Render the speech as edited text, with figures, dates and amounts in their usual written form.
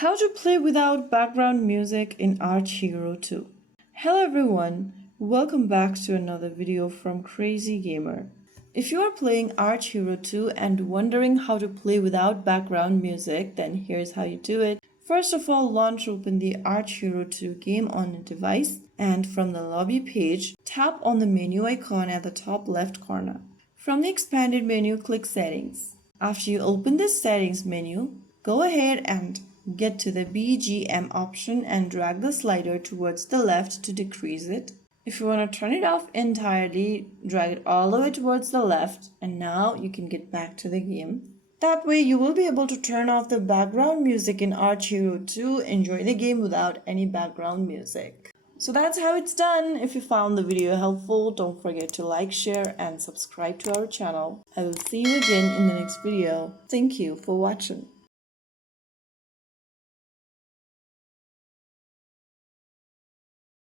How to play without background music in Archero 2. Hello everyone, welcome back to another video from Crazy Gamer. If you are playing Archero 2 and wondering how to play without background music, then here's how you do it. First of all, launch open the Archero 2 game on a device, and from the lobby page, tap on the menu icon at the top left corner. From the expanded menu, click Settings. After you open the Settings menu, go ahead and get to the BGM option and drag the slider towards the left to decrease it. If you want to turn it off entirely, drag it all the way towards the left, and now you can get back to the game. That way you will be able to turn off the background music in Archero 2, enjoy the game without any background music. So that's how it's done. If you found the video helpful, don't forget to like, share and subscribe to our channel. I will see you again in the next video. Thank you for watching.